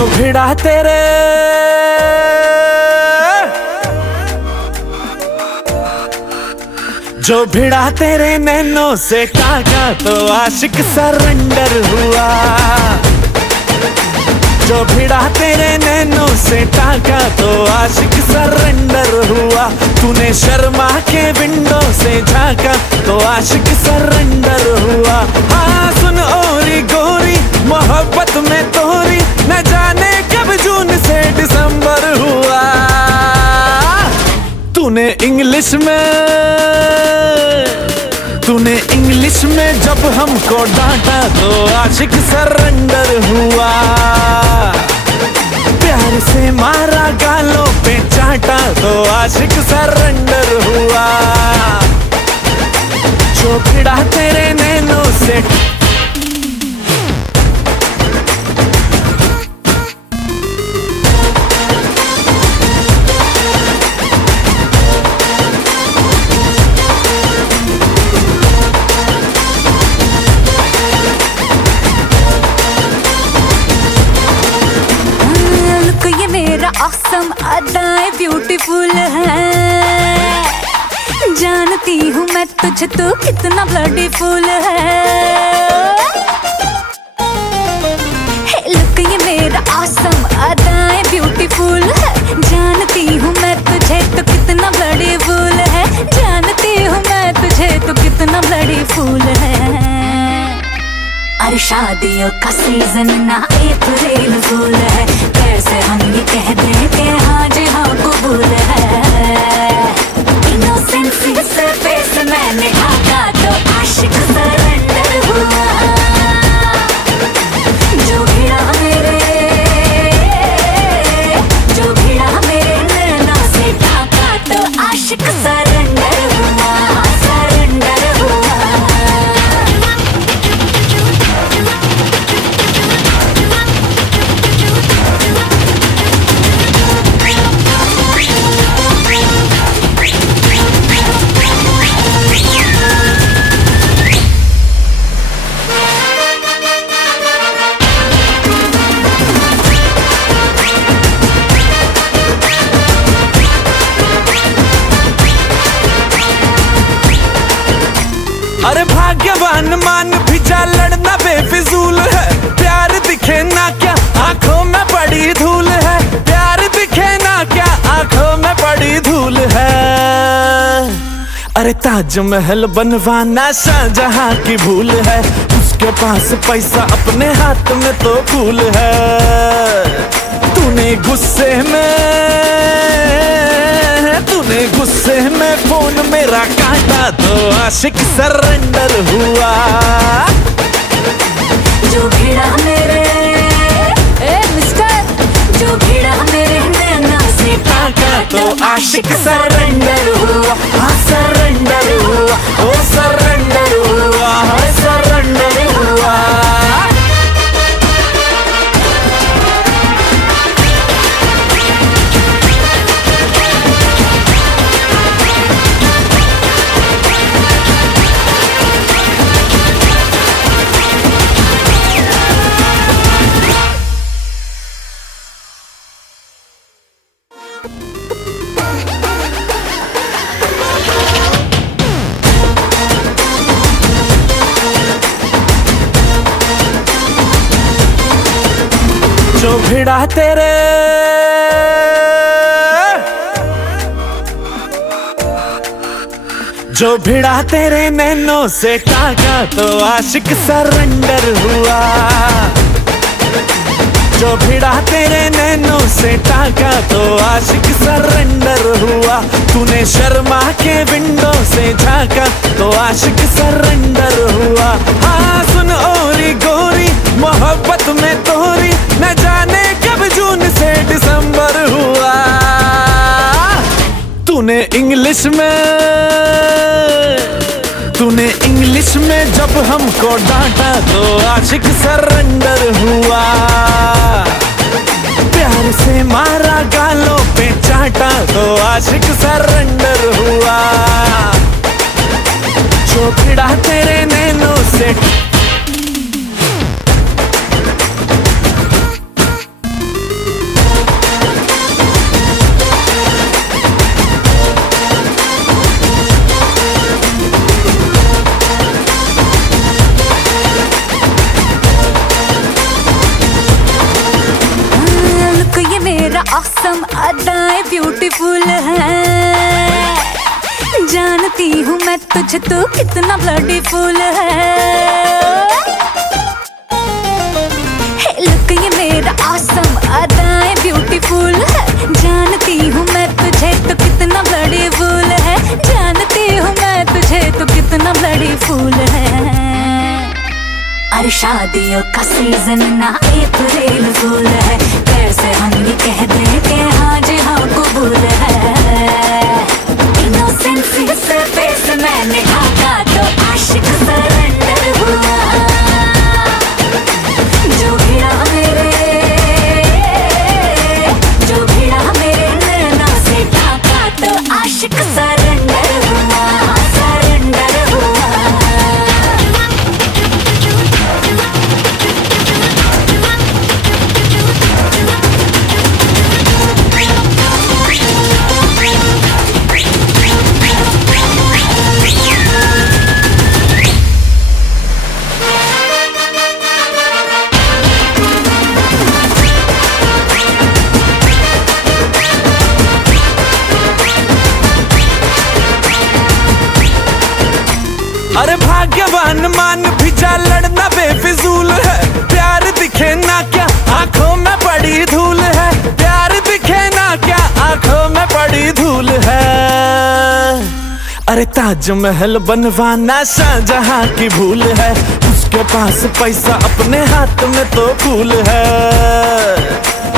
जो भिड़ा तेरे जो भिड़ा तेरे नैनों से टाका तो आशिक सरेंडर हुआ। जो भिड़ा तेरे नैनों से टाका तो आशिक सरेंडर हुआ। तूने शर्मा के विंडो से झांका तो आशिक सरेंडर हुआ। हाँ सुन ओरी गोरी मोहब्बत में तोरी न जाने कब जून से दिसंबर हुआ। तूने इंग्लिश में जब हमको डांटा तो आशिक सरेंडर हुआ। प्यार से मारा गालों पे चाटा तो आशिक सरेंडर हुआ। जो भिड़ा तेरे नैनों से ऑसम अदाएं ब्यूटीफुल है। जानती हूँ मैं तुझे तो कितना ब्लडीफुल है। लुक ये मेरा ऑसम अदाएं ब्यूटीफुल है। जानती हूँ मैं तुझे तो कितना ब्लडीफुल है। जानती हूँ मैं तुझे तो कितना ब्लडीफुल है। अरे शादियों का सीजन ना अप्रैल फूल है। कैसे हम ये कह दें कि हाँ जी हाँ कबूल है। इनोसेंसी से फेस मैंने ढाका तो आशिक सरेंडर हुआ। जो भिड़ा मेरे नैनों से ढाका तो आशिक सरेंडर हुआ। सरेंडर हुआ। अरे भाग्यवान मान भी जा लड़ना बेफिजूल है। प्यार दिखे ना क्या आंखों में पड़ी धूल है। प्यार दिखे ना क्या आंखों में पड़ी धूल है। अरे ताजमहल बनवाना शाहजहां की भूल है। उसके पास पैसा अपने हाथ में तो फूल है। तूने गुस्से में फोन मेरा काटा तो आशिक सरेंडर हुआ। जो भिड़ा मेरे जो भिड़ा मेरे नैनों से टाका तो आशिक सरेंडर हुआ। हाँ सरेंडर हुआ। ओ सरेंडर हुआ। हाँ सरेंडर हुआ। जो भिड़ा तेरे जो भिड़ा तेरे नैनों से टाका तो आशिक सरेंडर हुआ। जो भिड़ा तेरे नैनों से टाका तो आशिक सरेंडर हुआ। तूने शर्मा के विंडो से झांका तो आशिक सरेंडर हुआ। हाँ सुन ओरी गोरी मोहब्बत में तोरी न जाने कब जून से दिसंबर हुआ। तूने इंग्लिश में जब हमको डांटा तो आशिक सरेंडर हुआ। प्यार से मारा गालों पे चाटा तो आशिक सरेंडर हुआ। जो भिड़ा तेरे नैनों से ब्यूटीफुल है। जानती हूँ मैं तुझे तो कितना ब्लडी फूल है। लुक ये मेरा ऑसम, अदाएं ब्यूटीफुल है। जानती हूँ मैं तुझे तो कितना ब्लडी फूल है। जानती हूँ मैं तुझे तो कितना ब्लडी फूल है। अरे शादियों का सीजन ना अप्रैल फूल है। कैसे हम ये कह दें कि हाँ जी हाँ कबूल है। इनोसेंसी से फेस मैंने ढाका तो आशिक सरेंडर हुआ। जो भिड़ा मेरे नैना से ढाका तो आशिक सरेंडर हुआ, सरेंडर हुआ। अरे भाग्यवान मान भी जा, लड़ना बेफिजूल है। प्यार दिखे ना क्या आंखों में पड़ी धूल है। प्यार दिखे ना क्या आंखों में पड़ी धूल है। अरे ताजमहल बनवाना शाहजहां की भूल है। उसके पास पैसा अपने हाथ में तो फूल है।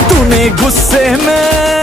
तूने गुस्से में